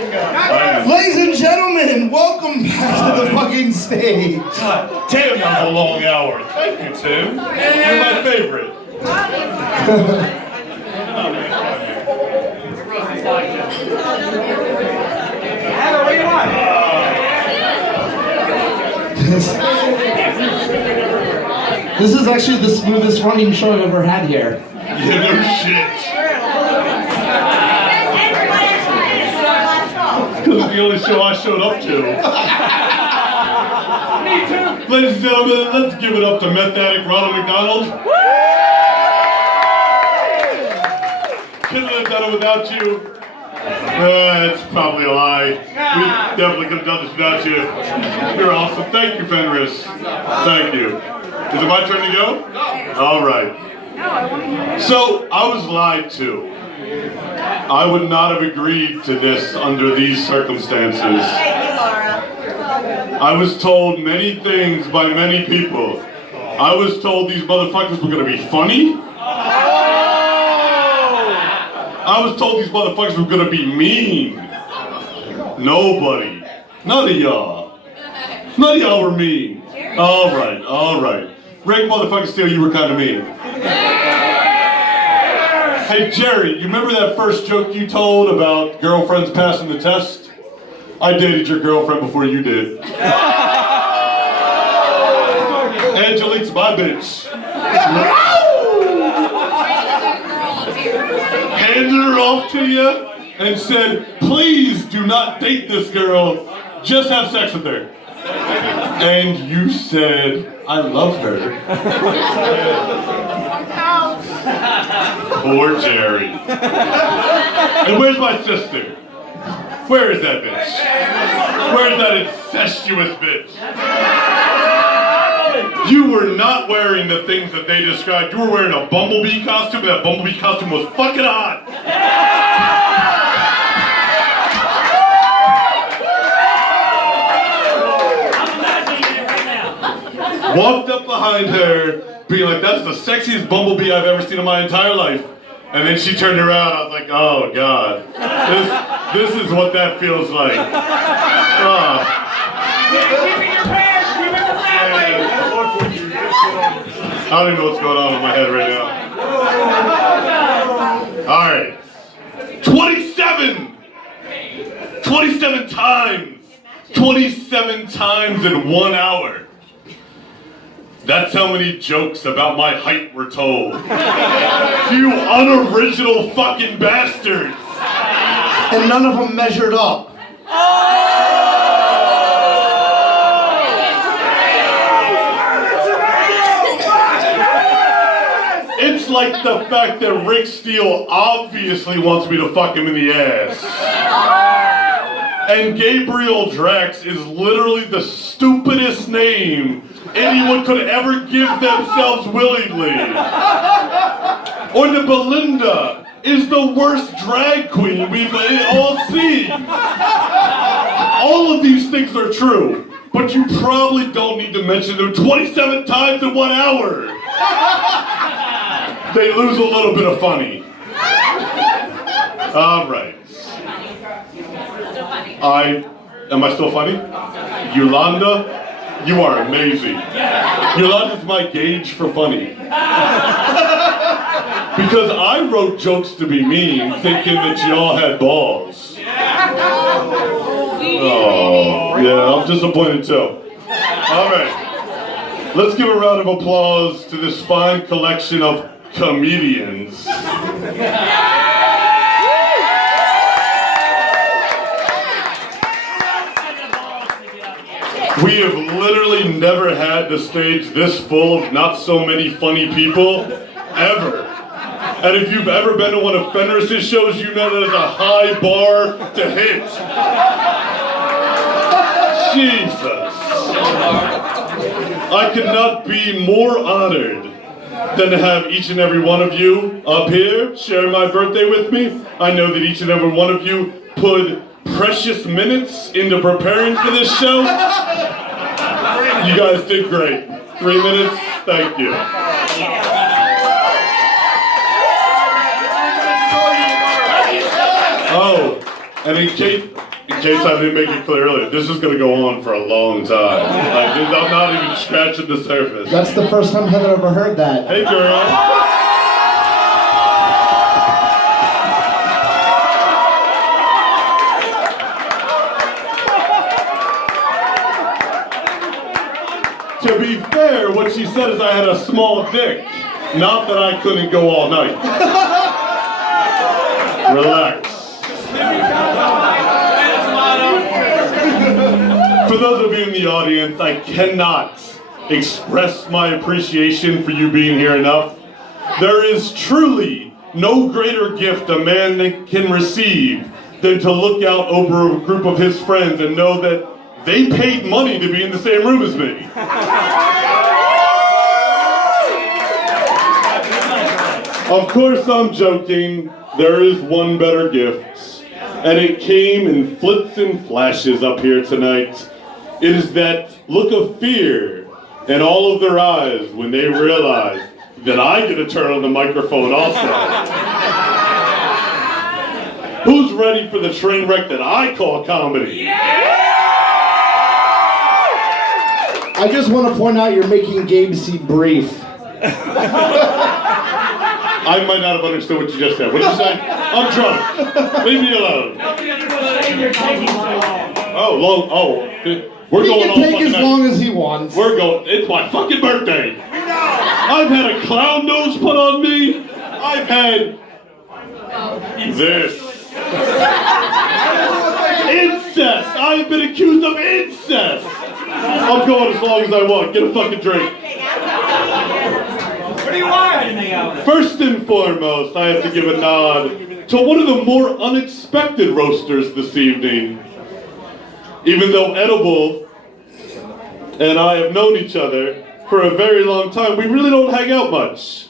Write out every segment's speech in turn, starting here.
Ladies and gentlemen, welcome back to the fucking stage. God damn, that was a long hour. Thank you, Tim. You're my favorite. This is actually the smoothest running show I've ever had here. Yeah, no shit. Because it's the only show I showed up to. Me too. Ladies and gentlemen, let's give it up to meth addict Ronald McDonald. Couldn't have done it without you. That's probably a lie. We definitely could have done this without you. You're awesome. Thank you, Fenris. Thank you. Is it my turn to go? No. All right. So, I was lied to. I would not have agreed to this under these circumstances. I was told many things by many people. I was told these motherfuckers were going to be funny. I was told these motherfuckers were going to be mean. Nobody. None of y'all. None of y'all were mean. All right, all right. Rick, motherfucker, still, you were kind of mean. Hey, Jerry, you remember that first joke you told about girlfriends passing the test? I dated your girlfriend before you did. Angelique's my bitch. Handed her off to you and said, please do not date this girl, just have sex with her. And you said, I love her. Poor Jerry. And where's my sister? Where is that bitch? Where's that incestuous bitch? You were not wearing the things that they described. You were wearing a bumblebee costume, and that bumblebee costume was fucking hot. Walked up behind her, being like, that's the sexiest bumblebee I've ever seen in my entire life. And then she turned around, I was like, oh God. This is what that feels like. Keeping your pants, keeping the family. I don't even know what's going on in my head right now. Alright. 27! 27 times! 27 times in 1 hour. That's how many jokes about my height were told. You unoriginal fucking bastards! And none of them measured up. It's like the fact that Rick Steele obviously wants me to fuck him in the ass. And Gabriel Drax is literally the stupidest name anyone could ever give themselves willingly. Or the Belinda is the worst drag queen we've all seen. All of these things are true, but you probably don't need to mention them 27 times in 1 hour. They lose a little bit of funny. All right. Am I still funny? Yolanda, you are amazing. Yolanda's my gauge for funny. Because I wrote jokes to be mean, thinking that y'all had balls. Oh, yeah, I'm disappointed too. All right. Let's give a round of applause to this fine collection of comedians. We have literally never had the stage this full of not so many funny people, ever. And if you've ever been to one of Fenris's shows, you know that it's a high bar to hit. Jesus. I could not be more honored than to have each and every one of you up here share my birthday with me. I know that each and every one of you put precious minutes into preparing for this show. You guys did great. 3 minutes, thank you. Oh, and in case In case I didn't make it clear earlier, this is going to go on for a long time. Like, I'm not even scratching the surface. That's the first time Heather ever heard that. Hey, girl. To be fair, what she said is I had a small dick. Not that I couldn't go all night. Relax. For those of you in the audience, I cannot express my appreciation for you being here enough. There is truly no greater gift a man can receive than to look out over a group of his friends and know that they paid money to be in the same room as me. Of course I'm joking. There is one better gift, and it came in flits and flashes up here tonight. It is that look of fear in all of their eyes when they realize that I get to turn on the microphone also. Who's ready for the train wreck that I call comedy? I just want to point out you're making Gabe seem brief. I might not have understood what you just said. What did you say? I'm drunk. Leave me alone. Oh, long. Oh, we're going He on can take as fucking long as he wants. We're going. It's my fucking birthday. I've had a clown nose put on me. I've had this. Incest. I've been accused of incest. I'm going as long as I want. Get a fucking drink. What do you want? First and foremost, I have to give a nod to one of the more unexpected roasters this evening. Even though Edible and I have known each other for a very long time, we really don't hang out much.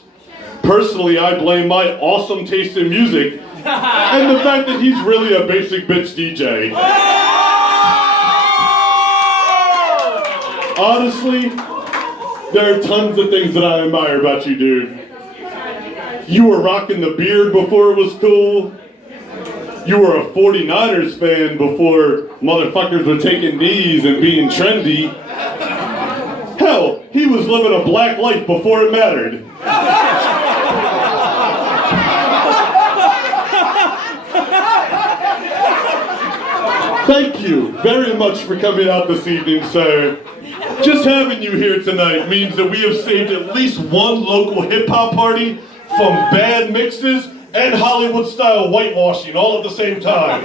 Personally, I blame my awesome taste in music and the fact that he's really a basic bitch DJ. Honestly, there are tons of things that I admire about you, dude. You were rocking the beard before it was cool. You were a 49ers fan before motherfuckers were taking knees and being trendy. Hell, he was living a black life before it mattered. Thank you very much for coming out this evening, sir. Just having you here tonight means that we have saved at least one local hip-hop party from bad mixes and Hollywood-style whitewashing all at the same time.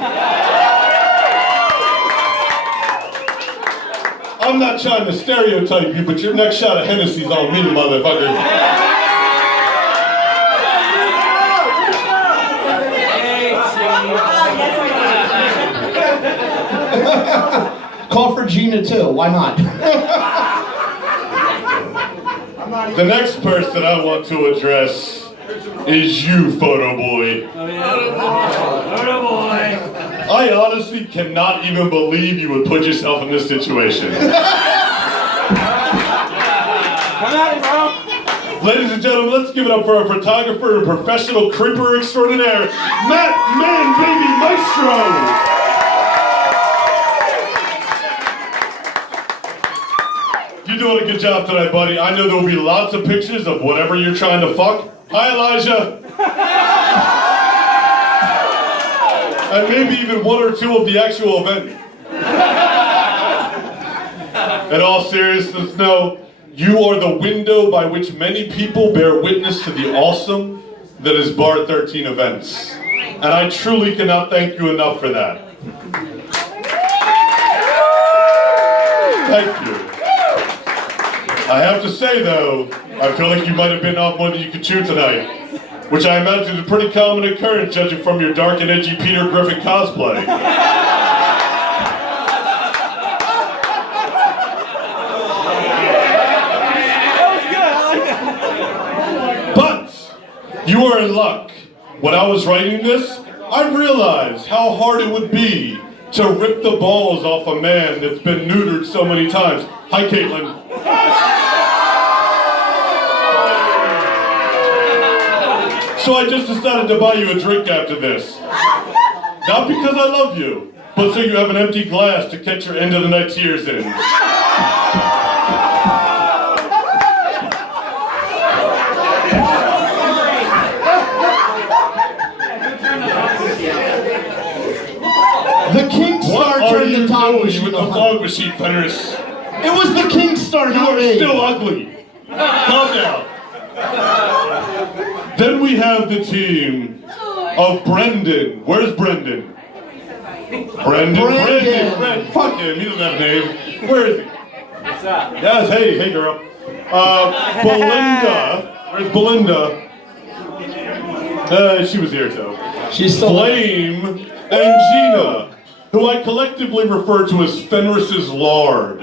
I'm not trying to stereotype you, but your next shot of Hennessy's on me, motherfucker. Call for Gina too, why not? The next person I want to address is you, Photo Boy. Photo boy. I honestly cannot even believe you would put yourself in this situation. Come at it, bro. Ladies and gentlemen, let's give it up for our photographer and professional creeper extraordinaire, Matt Man Baby Maestro. You're doing a good job tonight, buddy. I know there will be lots of pictures of whatever you're trying to fuck. Hi, Elijah. And maybe even one or two of the actual event. In all seriousness, no, you are the window by which many people bear witness to the awesome that is Bar 13 events. And I truly cannot thank you enough for that. Thank you. I have to say though, I feel like you might have been off more than you could chew tonight, which I imagine is a pretty common occurrence judging from your dark and edgy Peter Griffin cosplay. But you are in luck. When I was writing this, I realized how hard it would be to rip the balls off a man that's been neutered so many times. Hi, Caitlin. So I just decided to buy you a drink after this. Not because I love you, but so you have an empty glass to catch your end of the night tears in. The King Star turned the fog machine with the on. fog machine, Fenris? It was the King Star, You not are me. still ugly. Calm down. Then we have the team of Brendan. Where's Brendan? Brendan. Fuck him. He doesn't have a name. Where is he? What's up? Yes. Hey, girl. Belinda. Where's Belinda? She was here too. She's still Flame and Gina, who I collectively refer to as Fenris's lard.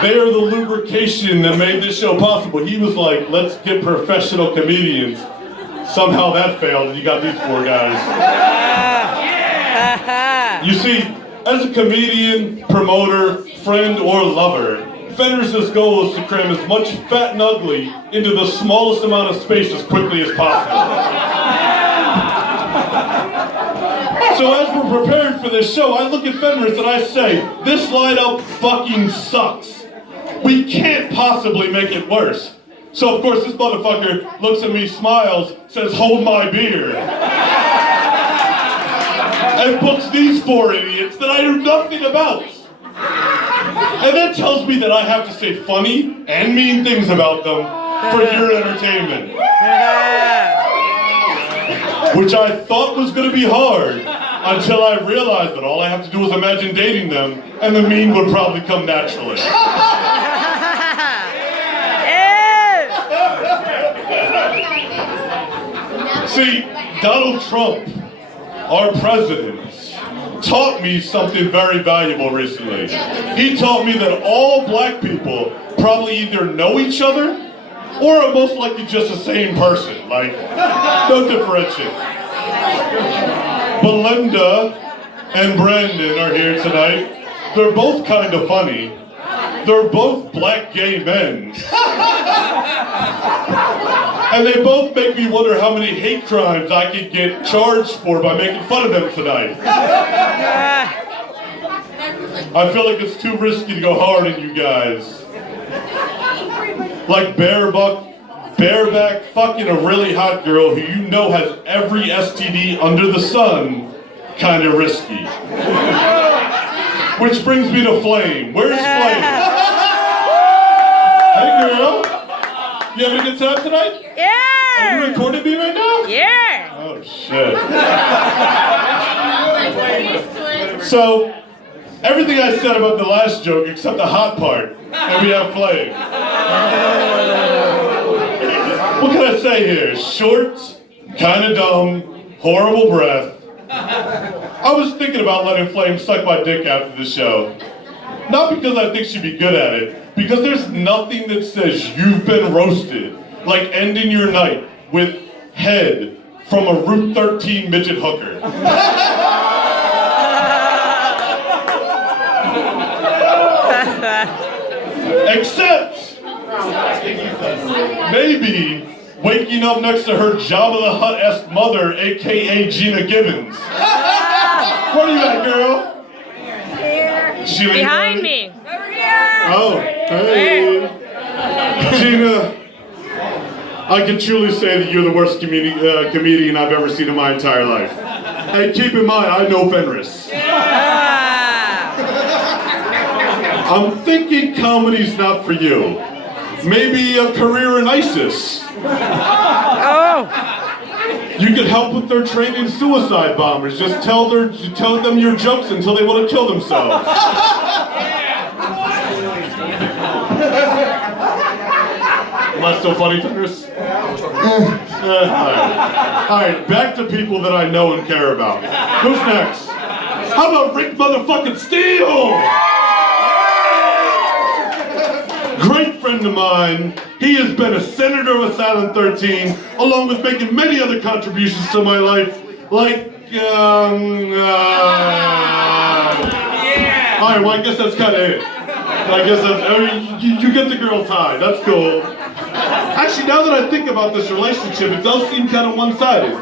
They are the lubrication that made this show possible. He was like, let's get professional comedians. Somehow that failed, and you got these four guys. You see, as a comedian, promoter, friend, or lover, Fenris's goal is to cram as much fat and ugly into the smallest amount of space as quickly as possible. So as we're preparing for this show, I look at Fenris and I say, this lineup fucking sucks. We can't possibly make it worse. So of course this motherfucker looks at me, smiles, says, hold my beer. And books these four idiots that I know nothing about. And that tells me that I have to say funny and mean things about them for your entertainment. Which I thought was going to be hard until I realized that all I have to do is imagine dating them and the mean would probably come naturally. See, Donald Trump, our president, taught me something very valuable recently. He taught me that all black people probably either know each other or are most likely just the same person. Like, no differentiate. Belinda and Brandon are here tonight. They're both kind of funny. They're both black gay men. And they both make me wonder how many hate crimes I could get charged for by making fun of them tonight. I feel like it's too risky to go hard on you guys. Like bareback fucking a really hot girl who you know has every STD under the sun, kind of risky. Which brings me to Flame. Where's Flame? Hey girl, you having a good time tonight? Yeah! Are you recording me right now? Yeah! Oh shit. So, everything I said about the last joke except the hot part, and we have Flame. What can I say here? Short, kinda dumb, horrible breath. I was thinking about letting Flame suck my dick after the show. Not because I think she'd be good at it, because there's nothing that says you've been roasted like ending your night with head from a Route 13 midget hooker. Except maybe waking up next to her Jabba the Hutt-esque mother, aka Gina Gibbons. Where are you at, girl? She Behind me! Oh, hey. Gina, I can truly say that you're the worst comedian I've ever seen in my entire life. And keep in mind, I know Fenris. I'm thinking comedy's not for you. Maybe a career in ISIS. Oh! You could help with their training suicide bombers. Just tell them your jokes until they want to kill themselves. Am I still funny, Fenris? Alright, back to people that I know and care about. Who's next? How about Rick motherfucking Steele? Great friend of mine. He has been a senator of Asylum 13, along with making many other contributions to my life, like, Alright, well I guess that's kind of it. I guess that's, you get the girl's high, that's cool. Actually, now that I think about this relationship, it does seem kind of one-sided.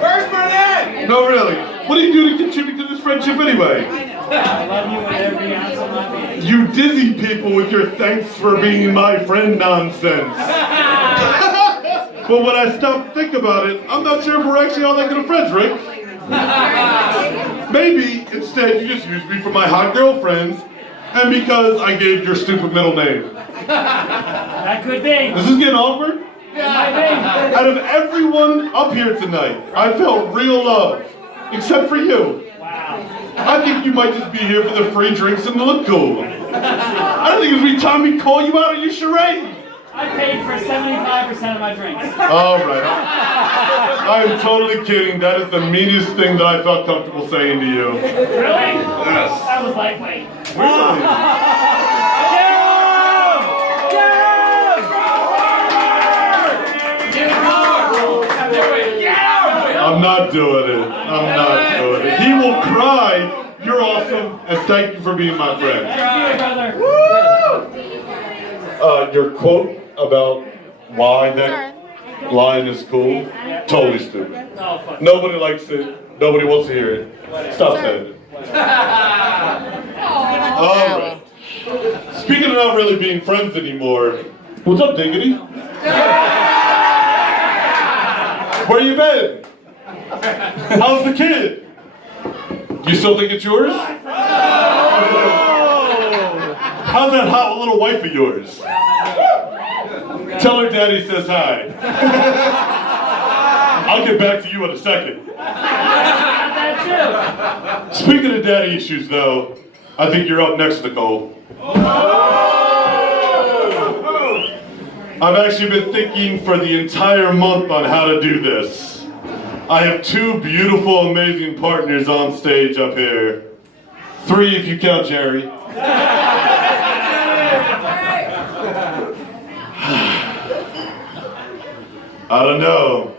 Where's Burnett? No, really. What do you do to contribute to this friendship anyway? I love you with every ounce of my being. You dizzy people with your thanks for being my friend nonsense. But when I stop to think about it, I'm not sure if we're actually all that good of friends, Rick. Maybe instead you just use me for my hot girlfriends, and because I gave your stupid middle name. That could be. This is getting awkward. Out of everyone up here tonight, I felt real love, except for you. Wow. I think you might just be here for the free drinks and to look cool. I don't think it'd be time we call you out on your charade. I paid for 75% of my drinks. All right. I am totally kidding. That is the meanest thing that I felt comfortable saying to you. Really? Yes. That was lightweight. Really? I'm not doing it. I'm not doing it. He will cry. You're awesome, and thank you for being my friend. Thank you, brother. Your quote about why that line is cool, totally stupid. Oh, fuck. Nobody likes it. Nobody wants to hear it. Stop saying it. All right. Speaking of not really being friends anymore, what's up, Diggity? Where you been? How's the kid? You still think it's yours? How's that hot little wife of yours? Tell her daddy says hi. I'll get back to you in a second. Speaking of daddy issues, though, I think you're up next, Nicole. I've actually been thinking for the entire month on how to do this. I have two beautiful, amazing partners on stage up here. 3 if you count Jerry. I don't know.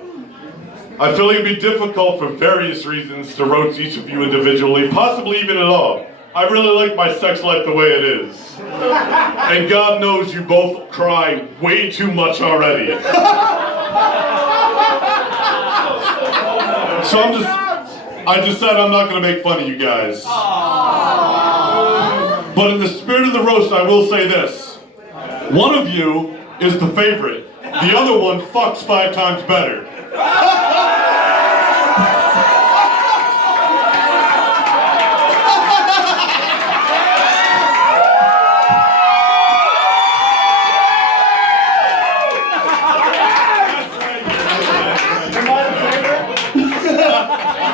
I feel like it'd be difficult for various reasons to roast each of you individually, possibly even at all. I really like my sex life the way it is. And God knows you both cry way too much already. So I decided I'm not gonna make fun of you guys. But in the spirit of the roast, I will say this. One of you is the favorite. The other one fucks 5 times better.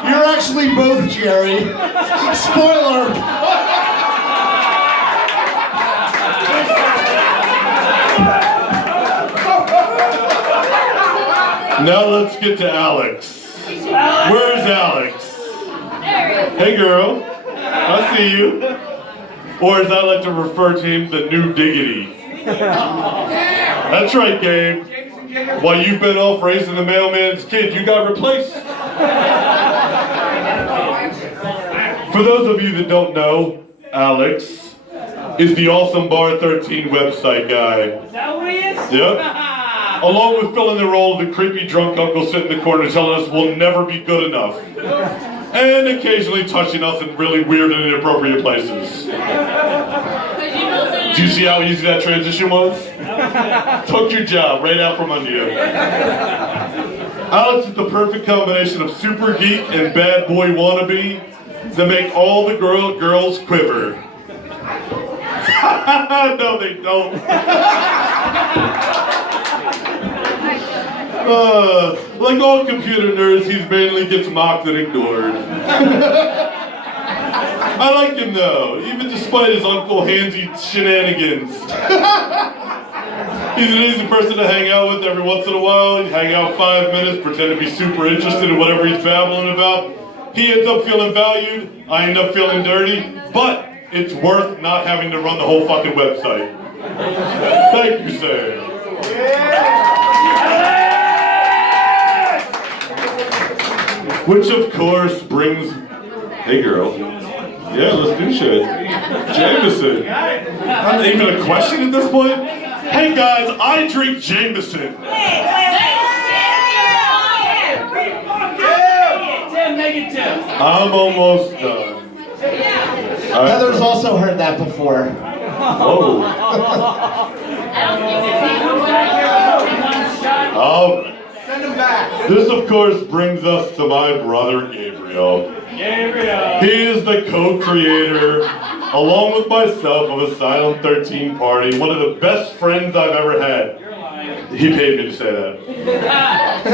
You're actually both Jerry. Spoiler. Now let's get to Alex. Where's Alex? Hey girl, I see you. Or as I like to refer to him, the new Diggity. That's right, Gabe. While you've been off raising the mailman's kid, you got replaced. For those of you that don't know, Alex is the Awesome Bar 13 website guy. Is that what he is? Yep. Along with filling the role of the creepy drunk uncle sitting in the corner telling us we'll never be good enough. And occasionally touching us in really weird and inappropriate places. Do you see how easy that transition was? Took your job right out from under you. Alex is the perfect combination of super geek and bad boy wannabe that make all the girls quiver. No, they don't. Like all computer nerds, he mainly gets mocked and ignored. I like him though, even despite his Uncle Handsy shenanigans. He's an easy person to hang out with every once in a while. You hang out 5 minutes, pretend to be super interested in whatever he's babbling about. He ends up feeling valued, I end up feeling dirty, but it's worth not having to run the whole fucking website. Thank you, sir. Which of course brings, hey girl, yeah, let's do shit. Jameson. Not even a question at this point? Hey guys, I drink Jameson. Tim, make Me too. I'm almost done. Heather's also heard that before. Whoa. All right. Send him back. This, of course, brings us to my brother Gabriel. Gabriel. He is the co-creator, along with myself, of Asylum 13 Party, one of the best friends I've ever had. You're lying. He paid me to say that.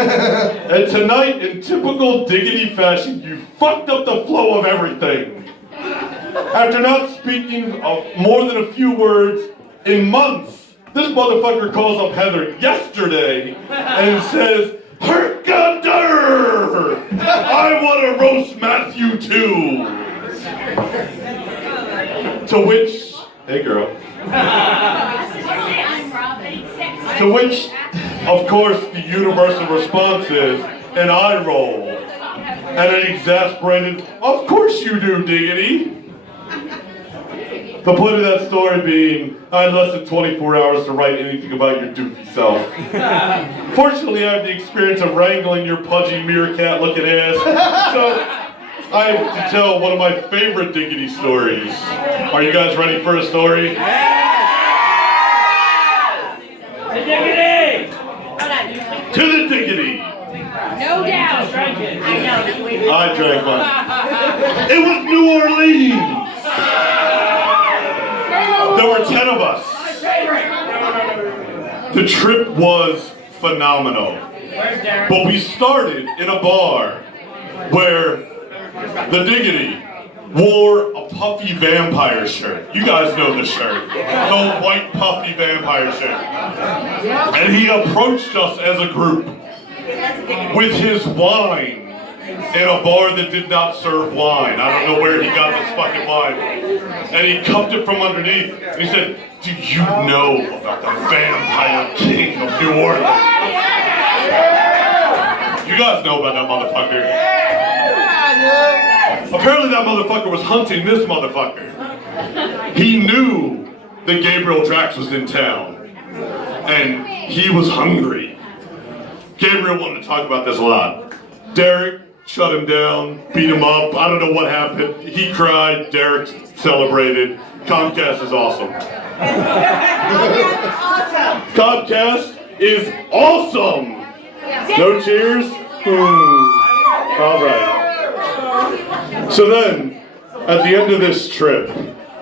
And tonight, in typical Diggity fashion, you fucked up the flow of everything. After not speaking more than a few words in months, this motherfucker calls up Heather yesterday and says, "Herkader! I want to roast Matthew too." To which, hey girl. To which, of course, the universal response is an eye roll and an exasperated, "Of course you do, Diggity." The point of that story being, I had less than 24 hours to write anything about your doofy self. Fortunately, I have the experience of wrangling your pudgy meerkat-looking ass, so I have to tell one of my favorite Diggity stories. Are you guys ready for a story? The diggity. To the Diggity! No doubt. Drink it. I drank mine. It was New Orleans! There were 10 of us. The trip was phenomenal. Where's Derek? But we started in a bar where the Diggity wore a puffy vampire shirt. You guys know the shirt. The white puffy vampire shirt. And he approached us as a group with his wine in a bar that did not serve wine. I don't know where he got this fucking wine. And he cupped it from underneath. And he said, "Do you know about the vampire king of New Orleans?" You guys know about that motherfucker. Apparently that motherfucker was hunting this motherfucker. He knew that Gabriel Drax was in town. And he was hungry. Gabriel wanted to talk about this a lot. Derek shut him down, beat him up. I don't know what happened. He cried. Derek celebrated. Comcast is awesome. Comcast is awesome. No cheers? All right. So then, at the end of this trip,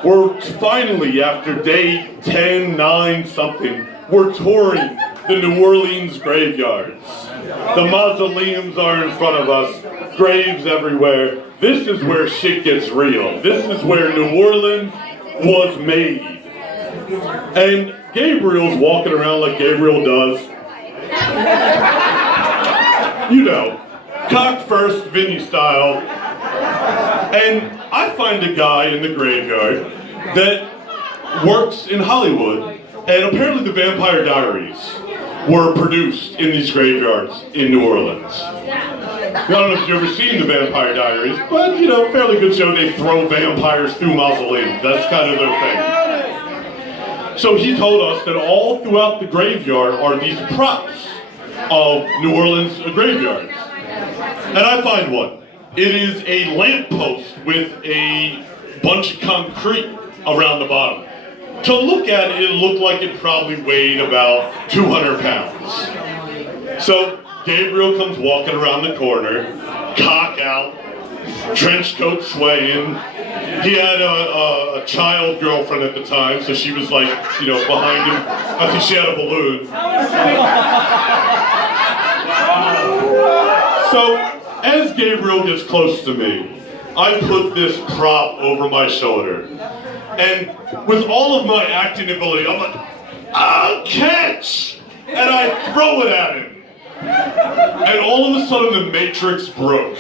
we're finally, after day 10, 9, something, we're touring the New Orleans graveyards. The mausoleums are in front of us, graves everywhere. This is where shit gets real. This is where New Orleans was made. And Gabriel's walking around like Gabriel does. You know, cocked first, Vinny style. And I find a guy in the graveyard that works in Hollywood, and apparently the Vampire Diaries were produced in these graveyards in New Orleans. I don't know if you've ever seen the Vampire Diaries, but you know, fairly good show. They throw vampires through mausoleums. That's kind of their thing. So he told us that all throughout the graveyard are these props of New Orleans graveyards. And I find one. It is a lamppost with a bunch of concrete around the bottom. To look at it, it looked like it probably weighed about 200 pounds. So Gabriel comes walking around the corner, cock out, trench coat swaying. He had a child girlfriend at the time, so she was like, you know, behind him. I think she had a balloon. So as Gabriel gets close to me, I put this prop over my shoulder. And with all of my acting ability, I'm like, "I'll catch!" And I throw it at him. And all of a sudden the Matrix broke.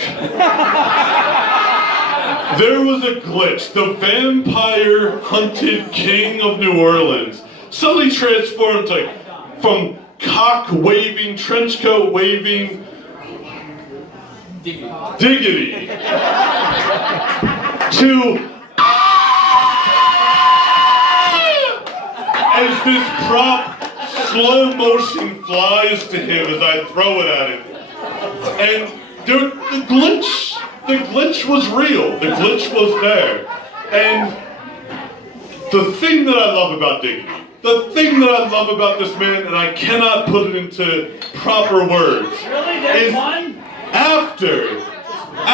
There was a glitch. The vampire hunted king of New Orleans suddenly transformed from cock waving, trench coat waving, diggity to as this prop slow motion flies to him as I throw it at him. And the glitch the glitch was real. The glitch was there. And the thing that I love about Diggity, the thing that I love about this man, and I cannot put it into proper words, is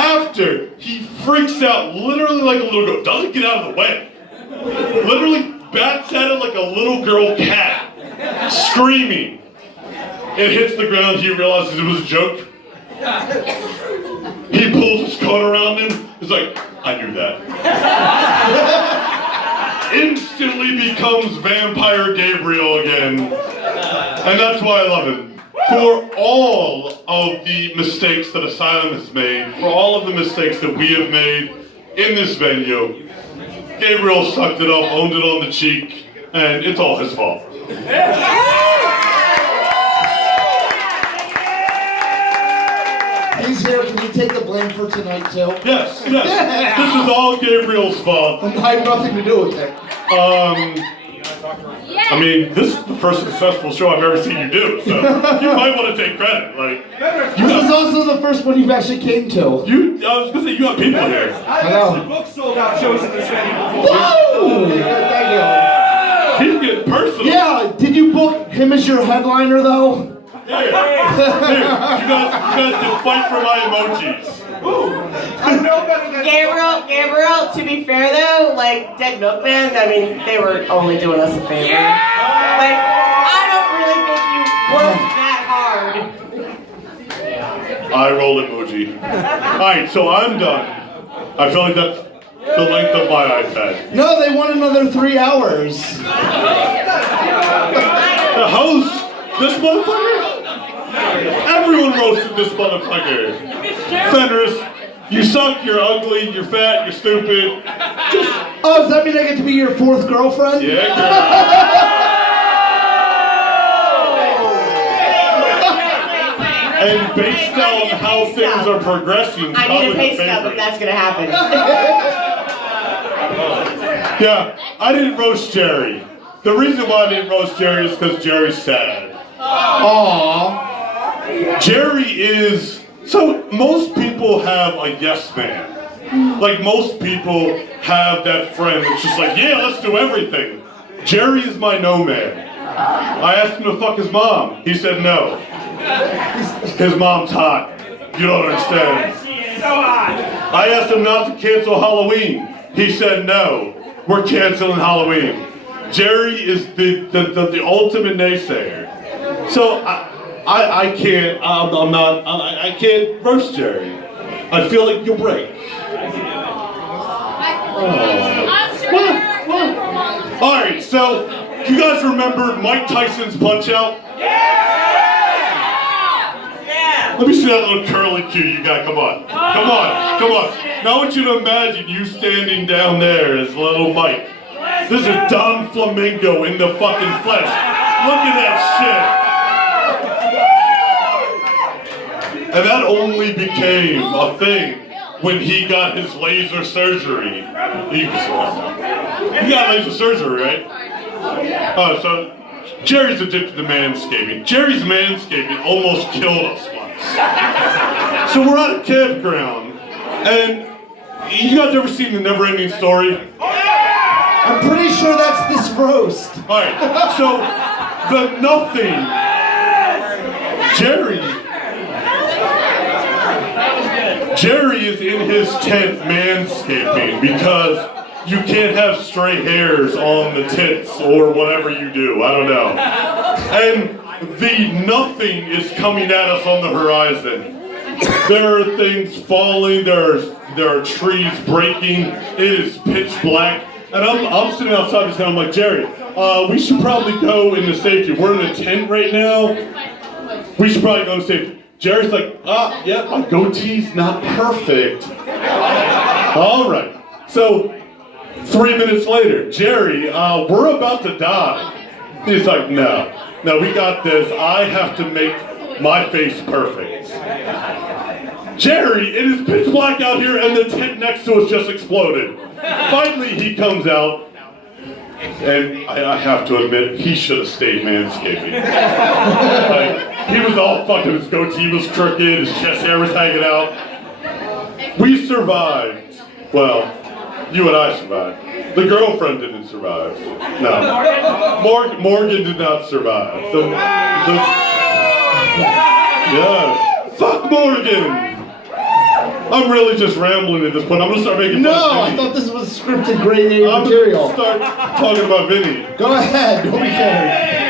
after he freaks out literally like a little girl, doesn't get out of the way, literally bats at it like a little girl cat, screaming. It hits the ground, he realizes it was a joke. He pulls his coat around him, he's like, I knew that. Instantly becomes Vampire Gabriel again. And that's why I love him. For all of the mistakes that Asylum has made, for all of the mistakes that we have made in this venue, Gabriel sucked it up, owned it on the cheek, and it's all his fault. He's here. Can you take the blame for tonight, too? Yes. This is all Gabriel's fault. I have nothing to do with it. I mean, this is the first successful show I've ever seen you do, so you might want to take credit. This is also the first one you've actually came to. I was gonna say, you got people here. I know. Books sold out shows in this venue before. Whoa! Thank you. He's getting personal. Yeah, did you book him as your headliner, though? Here, you guys can fight for my emojis. I know better than Gabriel, to be fair though, like Dead Milkman, I mean, they were only doing us a favor. Like, I don't really think you worked that hard. I roll emoji. Alright, so I'm done. I feel like that's the length of my iPad. No, they want another 3 hours. The host, this motherfucker? Everyone roasted this motherfucker. Fenris, you suck, you're ugly, you're fat, you're stupid. Oh, does that mean I get to be your 4th girlfriend? Yeah, and based on how things are progressing, I need a pay stub if that's gonna happen. Yeah, I didn't roast Jerry. The reason why I didn't roast Jerry is because Jerry's sad. Aww. Jerry is... So, most people have a yes man. Like, most people have that friend that's just like, yeah, let's do everything. Jerry is my no man. I asked him to fuck his mom. He said no. His mom's hot. You don't understand. so hot. I asked him not to cancel Halloween. He said no. We're canceling Halloween. Jerry is the ultimate naysayer. So I can't. I'm not. I can't roast Jerry. I feel like you'll break. All right. So you guys remember Mike Tyson's Punch Out? Let me see that little curly cue you got. Come on. Come on. Come on. Now I want you to imagine you standing down there as little Mike. This is Don Flamingo in the fucking flesh. Look at that shit. And that only became a thing when he got his laser surgery. He got laser surgery, right? Oh, so Jerry's addicted to manscaping. Jerry's manscaping almost killed us once. So we're at a campground, and you guys ever seen The Never Ending Story? I'm pretty sure that's this roast. Alright, so the nothing. Jerry is in his tent manscaping because you can't have stray hairs on the tits or whatever you do. I don't know. And the nothing is coming at us on the horizon. There are things falling, there are trees breaking, it is pitch black. And I'm sitting outside this town, I'm like, Jerry, we should probably go into safety. We're in a tent right now. We should probably go into safety. Jerry's like, yeah, my goatee's not perfect. All right. So 3 minutes later, Jerry, we're about to die. He's like, no, we got this. I have to make my face perfect. Jerry, it is pitch black out here and the tent next to us just exploded. Finally, he comes out, and I have to admit, he should have stayed manscaping. Like, he was all fucking, his goatee was crooked, his chest hair was hanging out. We survived. Well, you and I survived. The girlfriend didn't survive. No. Morgan did not survive. Yeah. Fuck Morgan! I'm really just rambling at this point. I'm gonna start making No, fun of I Vinny. thought this was scripted grade A I'm material. gonna start talking about Vinny. Go ahead, nobody cares.